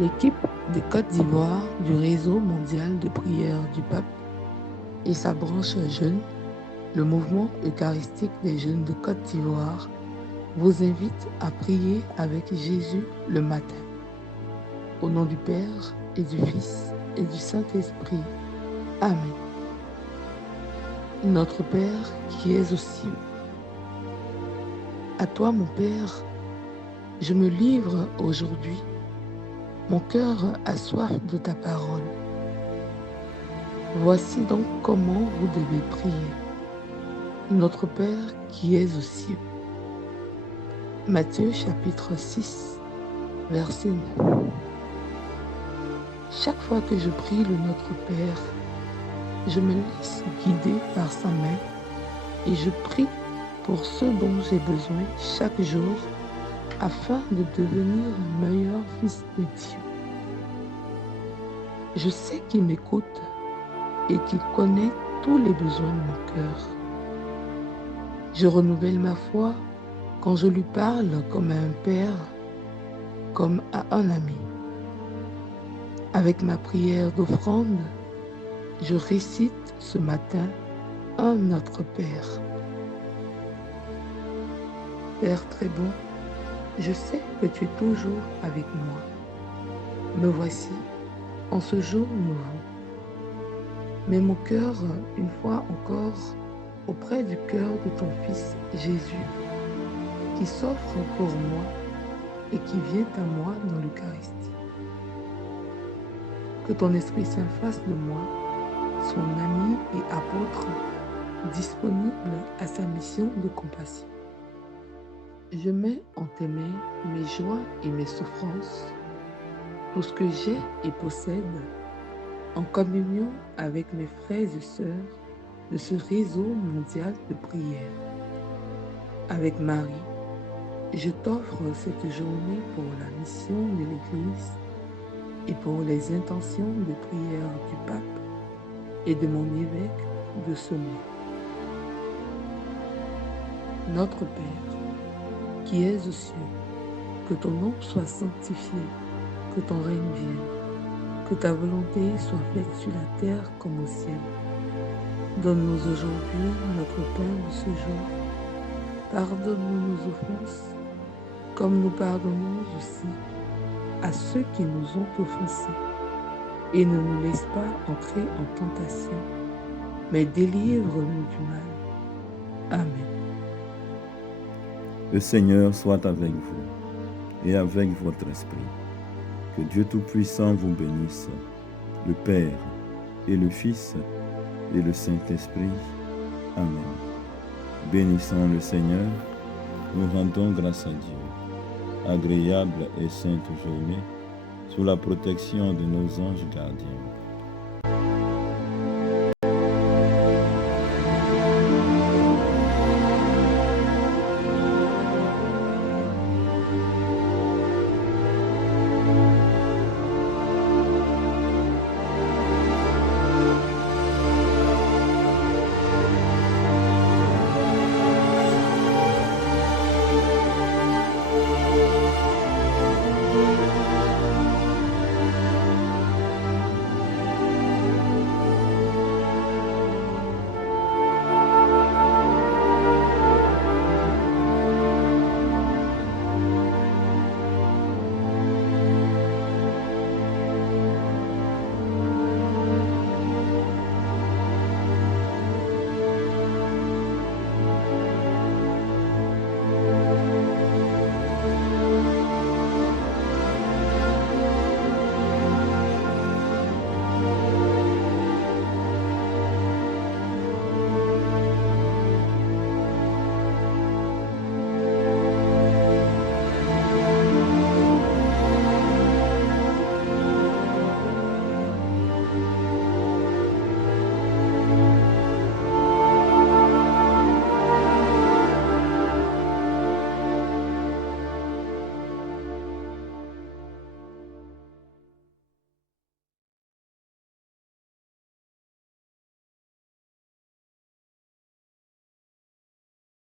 L'équipe de Côte d'Ivoire du Réseau mondial de prière du pape et sa branche jeunes, le mouvement eucharistique des jeunes de Côte d'Ivoire, vous invite à prier avec Jésus le matin. Au nom du Père et du Fils et du Saint-Esprit. Amen. Notre Père qui es aux cieux, à toi mon Père, je me livre aujourd'hui. Mon cœur a soif de ta parole. Voici donc comment vous devez prier. Notre Père qui es aux cieux. Matthieu chapitre 6, verset 9. Chaque fois que je prie le Notre Père, je me laisse guider par sa main et je prie pour ce dont j'ai besoin chaque jour afin de devenir un meilleur fils de Dieu. Je sais qu'il m'écoute et qu'il connaît tous les besoins de mon cœur. Je renouvelle ma foi quand je lui parle comme à un père, comme à un ami. Avec ma prière d'offrande, je récite ce matin un Notre Père. Père très bon, je sais que tu es toujours avec moi. Me voici en ce jour nouveau. Mets mon cœur une fois encore auprès du cœur de ton Fils Jésus, qui s'offre pour moi et qui vient à moi dans l'Eucharistie. Que ton Esprit Saint fasse de moi son ami et apôtre, disponible à sa mission de compassion. Je mets en tes mains mes joies et mes souffrances, tout ce que j'ai et possède, en communion avec mes frères et sœurs de ce réseau mondial de prière. Avec Marie, je t'offre cette journée pour la mission de l'Église et pour les intentions de prière du pape et de mon évêque de ce mois. Notre Père, qui es aux cieux, que ton nom soit sanctifié, que ton règne vienne, que ta volonté soit faite sur la terre comme au ciel. Donne-nous aujourd'hui notre pain de ce jour. Pardonne-nous nos offenses, comme nous pardonnons aussi à ceux qui nous ont offensés. Et ne nous laisse pas entrer en tentation, mais délivre-nous du mal. Amen. Le Seigneur soit avec vous et avec votre esprit. Que Dieu Tout-Puissant vous bénisse, le Père et le Fils et le Saint-Esprit. Amen. Bénissons le Seigneur, nous rendons grâce à Dieu. Agréable et sainte journée, sous la protection de nos anges gardiens.